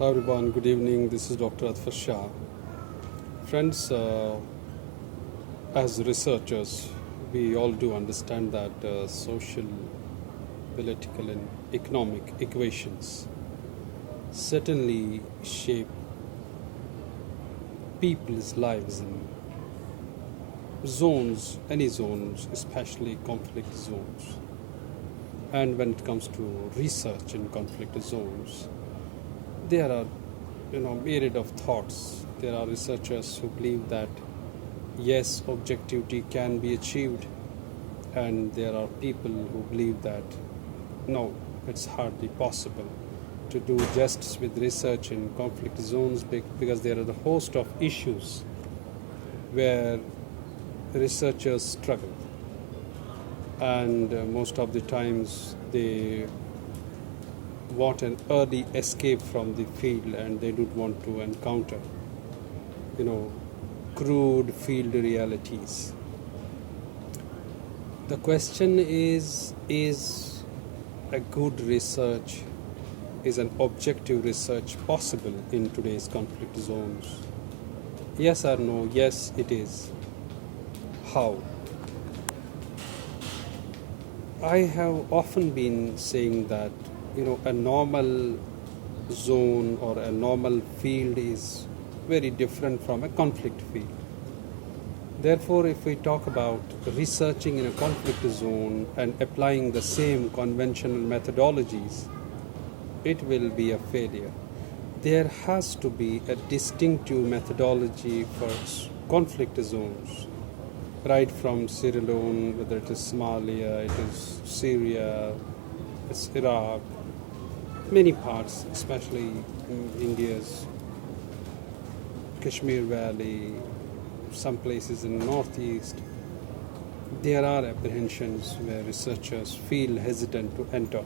Hi everyone, good evening. This is Dr. Atfar Shah. Friends, as researchers, we all do understand that social, political, and economic equations certainly shape people's lives in zones, any zones, especially conflict zones. And when it comes to research in conflict zones, there are myriad of thoughts. There are researchers who believe that yes, objectivity can be achieved, and there are people who believe that no, it's hardly possible to do justice with research in conflict zones because there are a host of issues where researchers struggle, and most of the times they want an early escape from the field, and they don't want to encounter crude field realities. The question is a good research, is an objective research possible in today's conflict zones? Yes or no? Yes, it is. How? I have often been saying that a normal zone or a normal field is very different from a conflict field. Therefore, if we talk about researching in a conflict zone and applying the same conventional methodologies, it will be a failure. There has to be a distinctive methodology for conflict zones, right from Sierra Leone, whether it is Somalia, it is Syria, it's Iraq, many parts, especially in India's Kashmir Valley, some places in the northeast. There are apprehensions where researchers feel hesitant to enter.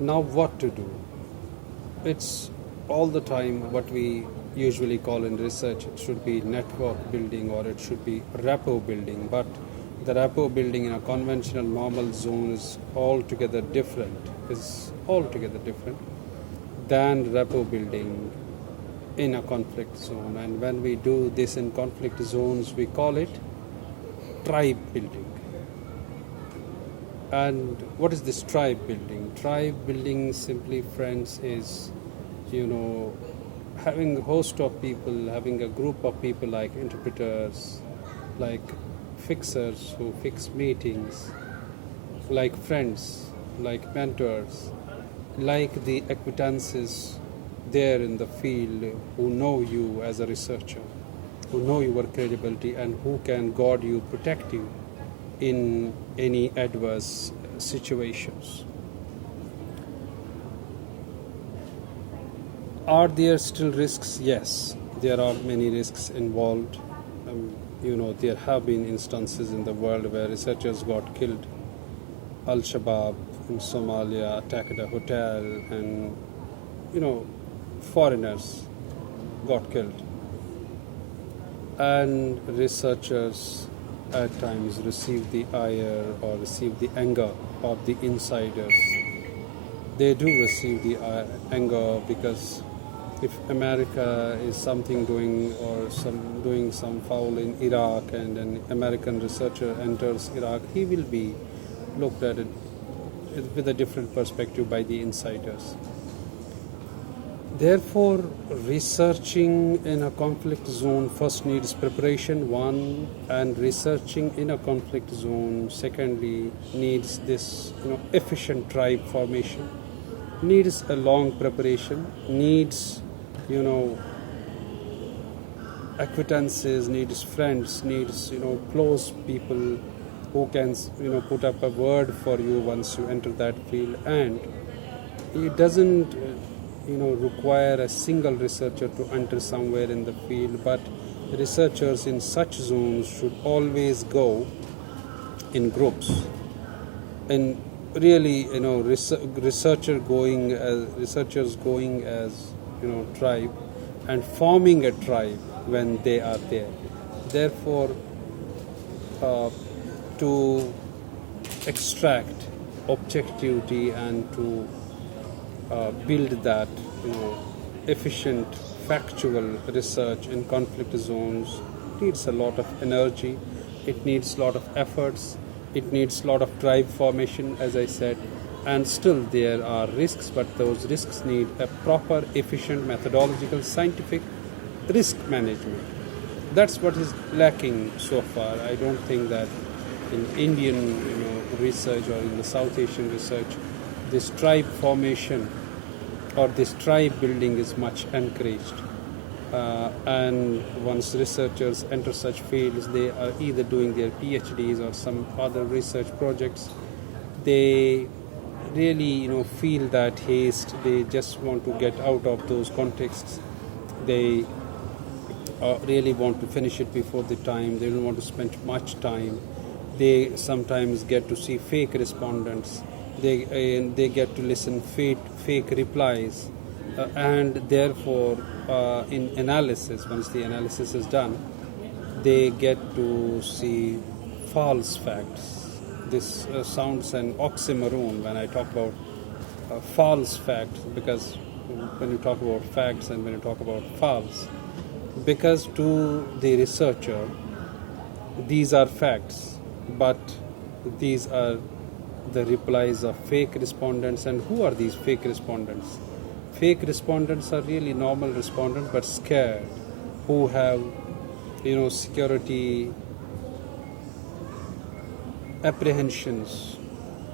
Now what to do? It's all the time what we usually call in research, it should be network building or it should be rapport building, but the rapport building in a conventional normal zone is altogether different than rapport building in a conflict zone. And when we do this in conflict zones, we call it tribe building. And what is this tribe building? Tribe building, simply, friends, is having a host of people, having a group of people like interpreters, like fixers who fix meetings, like friends, like mentors, like the acquaintances there in the field who know you as a researcher, who know your credibility, and who can guard you, protect you in any adverse situations. Are there still risks? Yes, there are many risks involved. There have been instances in the world where researchers got killed. Al-Shabaab in Somalia attacked a hotel, and foreigners got killed. And researchers at times receive the ire or receive the anger of the insiders. They do receive the anger because if America is doing some foul in Iraq, and an American researcher enters Iraq, he will be looked at it with a different perspective by the insiders. Therefore, researching in a conflict zone first needs preparation, one, and researching in a conflict zone, secondly, needs this efficient tribe formation, needs a long preparation, needs acquaintances, needs friends, needs close people who can put up a word for you once you enter that field. And it doesn't require a single researcher to enter somewhere in the field, but researchers in such zones should always go in groups, and really researchers going as tribe, and forming a tribe when they are there. Therefore, to extract objectivity and to build that, efficient, factual research in conflict zones needs a lot of energy. It needs a lot of efforts. It needs a lot of drive formation, as I said. And still there are risks, but those risks need a proper, efficient, methodological, scientific risk management. That's what is lacking so far. I don't think that in Indian research or in the South Asian research, this tribe formation or this tribe building is much encouraged. And once researchers enter such fields, they are either doing their PhDs or some other research projects. They really feel that haste. They just want to get out of those contexts. They really want to finish it before the time. They don't want to spend much time. They sometimes get to see fake respondents. They get to listen fake replies, and therefore in analysis, once the analysis is done, they get to see false facts. This sounds an oxymoron when I talk about false facts, because when you talk about facts and when you talk about false, because to the researcher these are facts, but these are the replies of fake respondents. And who are these fake respondents? Fake respondents are really normal respondents but scared, who have security apprehensions,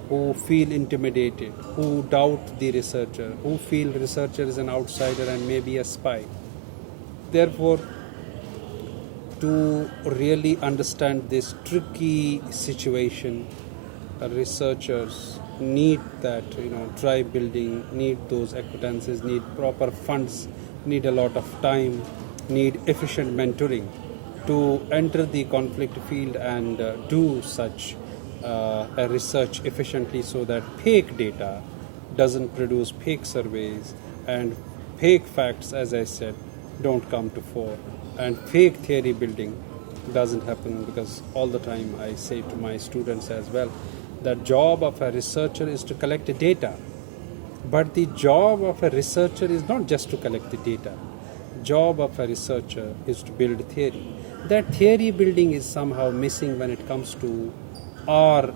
who feel intimidated, who doubt the researcher, who feel researcher is an outsider and maybe a spy. Therefore, to really understand this tricky situation, researchers need that tribe building, need those acquaintances, need proper funds, need a lot of time, need efficient mentoring to enter the conflict field and do such a research efficiently, so that fake data doesn't produce fake surveys and fake facts, as I said, don't come to fore, and fake theory building doesn't happen. Because all the time I say to my students as well, the job of a researcher is to collect the data, but the job of a researcher is not just to collect the data. Job of a researcher is to build theory. That theory building is somehow missing when it comes to our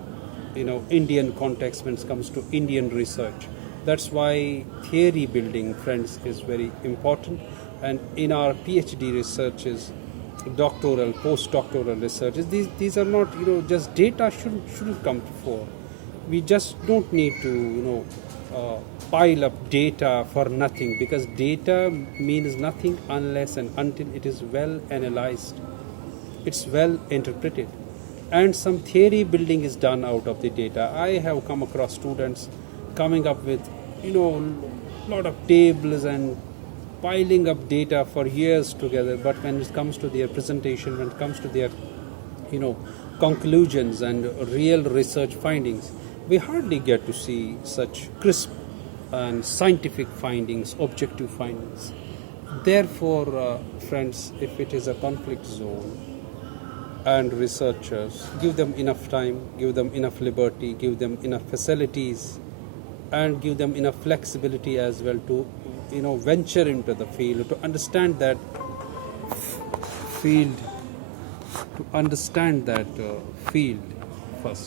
Indian context, when it comes to Indian research. That's why theory building, friends, is very important. And in our PhD researches, doctoral, postdoctoral researches, these are not just data shouldn't come to fore. We just don't need to pile up data for nothing, because data means nothing unless and until it is well analyzed, it's well interpreted, and some theory building is done out of the data. I have come across students coming up with lot of tables and piling up data for years together, but when it comes to their presentation, when it comes to their conclusions and real research findings, we hardly get to see such crisp and scientific findings, objective findings. Therefore, friends, if it is a conflict zone, and researchers, give them enough time, give them enough liberty, give them enough facilities, and give them enough flexibility as well to venture into the field, to understand that field, field first.